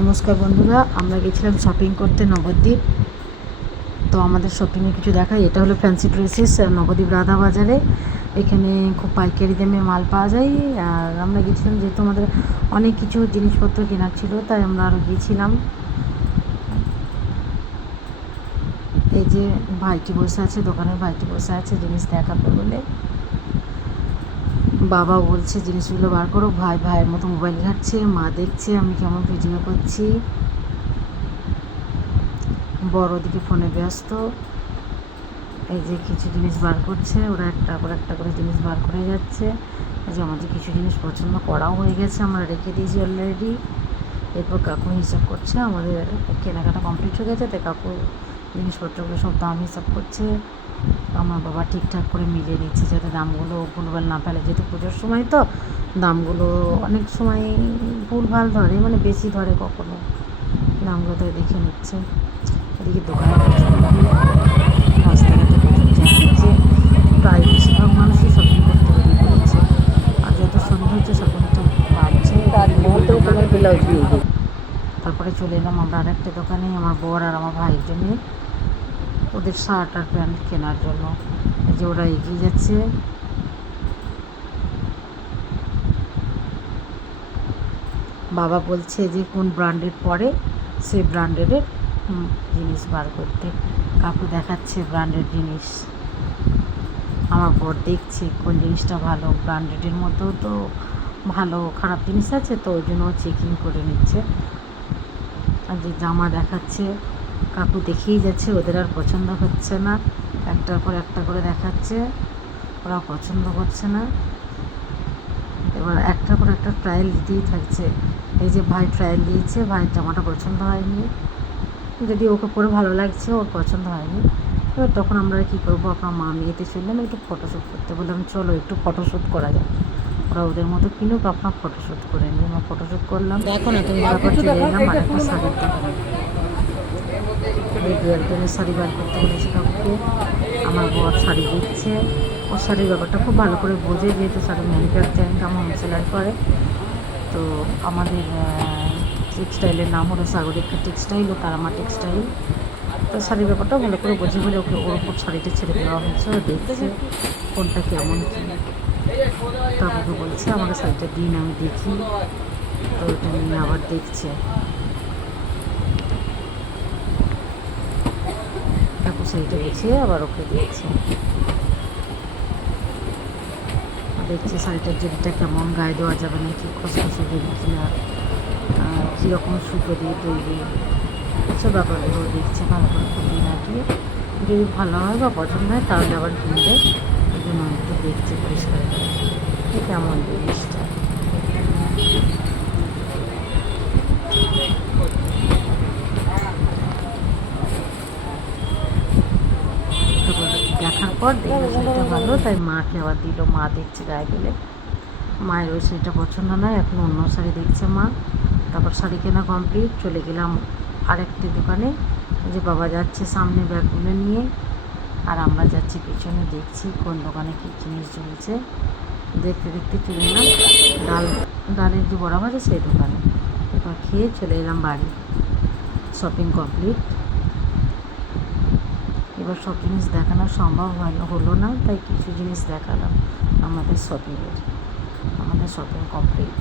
নমস্কার বন্ধুরা, আমরা গেছিলাম শপিং করতে নবদ্বীপ। তো আমাদের শপিংয়ে কিছু দেখায়। এটা হলো ফ্যান্সি ড্রেসেস নবদ্বীপ রাধা বাজারে। এখানে খুব পাইকারি দামে মাল পাওয়া যায়। আর আমরা গেছিলাম যেহেতু আমাদের অনেক কিছু জিনিসপত্র কেনার ছিল, তাই আমরা আরও গিয়েছিলাম। এই যে ভাইটি বসে আছে, দোকানের ভাইটি বসে আছে জিনিস দেখাবে বলে। বাবা বলছে জিনিসগুলো বার করো, ভাইয়ের মতো মোবাইল ঘাটছে, মা দেখছে আমি কেমন ভিডিও করছি। বড় দিকে ফোনে ব্যস্ত। এই যে কিছু জিনিস বার করছে, ওরা একটা করে জিনিস বার করে যাচ্ছে। এই যে আমাদের কিছু জিনিস পছন্দ করাও হয়ে গেছে, আমরা রেখে দিয়েছি অলরেডি। এরপর কাকু হিসাব করছে, আমাদের কেনাকাটা কমপ্লিট হয়ে গেছে, তাই কাকু জিনিসপত্রগুলো সব দাম হিসাব করছে। আমার বাবা ঠিকঠাক করে মিলিয়ে নিচ্ছে যাতে দামগুলো ভুলভাল না ফেলে, যেহেতু পুজোর সময় তো দামগুলো অনেক সময় ভুলভাল ধরে, মানে বেশি ধরে কখনো। দামগুলো তাই দেখে নিচ্ছে। এদিকে দোকানে রাস্তাঘাটে প্রচুর জ্যাম হচ্ছে, প্রায় বেশিরভাগ মানুষই শপিং করতে বেরিয়ে পড়েছে। আর যত সন্ধ্যা হচ্ছে শপিংটা বাড়ছে। তারপরে চলে এলাম আমরা আরেকটা দোকানে, আমার বর আর আমার ভাইয়ের জন্যে ওদের শার্ট আর প্যান্ট কেনার জন্য। যে ওরা এগিয়ে যাচ্ছে। বাবা বলছে যে কোন ব্র্যান্ডের পরে সে ব্র্যান্ডের জিনিস বার করতে। কাকু দেখাচ্ছে ব্র্যান্ডেড জিনিস, আমার বর দেখছে কোন জিনিসটা ভালো। ব্র্যান্ডেডের মধ্যেও তো ভালো খারাপ জিনিস আছে, তো ওই জন্য চেকিং করে নিচ্ছে। আর যে জামা দেখাচ্ছে, কাকু দেখেই যাচ্ছে, ওদের আর পছন্দ হচ্ছে না। একটার পর একটা করে দেখাচ্ছে, ওরা পছন্দ করছে না। এবার একটার পর একটা ট্রায়াল দিতেই থাকছে। এই যে ভাই ট্রায়াল দিয়েছে, ভাইয়ের জামাটা পছন্দ হয়নি, যদি ওকে পরে ভালো লাগছে, ওর পছন্দ হয়নি। এবার তখন আমরা কী করবো, আপনার মা মেয়েতে চললাম একটু ফটোশ্যুট করতে, বললাম চলো একটু ফটোশ্যুট করা যাক। ওরা ওদের মতো কিনুক, আপনার ফটোশ্যুট করে নিই। আমরা ফটোশ্যুট করলাম। দেখো না তুমি, তারপর চলে এলাম আর একটা শাড়ির দোকানে। এই দু একজনের শাড়ি বার করতে বলেছে কাকুকে। আমার বর শাড়ি দিচ্ছে, ওর শাড়ির ব্যাপারটা খুব ভালো করে বোঝে, যেহেতু শাড়ি ম্যানুফ্যাকচারিং কাম হোলসেলার করে। তো আমাদের টেক্সটাইলের নাম হলো সাগরিকা টেক্সটাইল ও তারামা টেক্সটাইল। তো শাড়ির ব্যাপারটাও ভালো করে বোঝে বলে ওকে ওর ওপর শাড়িটা ছেড়ে দেওয়া হয়েছে। ও দেখছে কোনটা কেমন কী। কাকুকে বলছে আমাকে শাড়িটা দিন, আমি দেখি। তো ওটা নিয়ে আবার দেখছে, কাকু শাড়িটা গুছিয়ে আবার ওকে দিচ্ছে। দেখছে শাড়িটার জেরিটা কেমন, গায়ে দেওয়া যাবে না কি, খসখসে জেরি কিনা, কীরকম সুতো দিয়ে তৈরি, এসব ব্যাপারগুলো দেখছে ভালো করে ফুটিয়ে নাটিয়ে। যদি ভালো হয় বা পছন্দ হয় তাহলে আবার কিনবে। এই জন্য একটু দেখছে পরিষ্কার করে কেমন জিনিসটা। দেখার পর দেখলো শাড়িটা ভালো, তাই মাকে আবার দিল। মা দেখছে গায়ে গেলে, মায়ের ওই শাড়িটা পছন্দ নয়, এখন অন্য শাড়ি দেখছে মা। তারপর শাড়ি কেনা কমপ্লিট, চলে গেলাম আরেকটি দোকানে। যে বাবা যাচ্ছে সামনে ব্যাগগুলো নিয়ে, আর আমরা যাচ্ছি পিছনে, দেখছি কোন দোকানে কী জিনিস ঝুলছে। দেখতে দেখতে চলে এলাম ডালের যে বড়া ভাজা সেই দোকানে। এবার খেয়ে চলে এলাম বাড়ি। Shopping complete. এবার সব জিনিস দেখানো সম্ভব হলো না, তাই কিছু জিনিস দেখালাম আমাদের শপিং কমপ্লিট।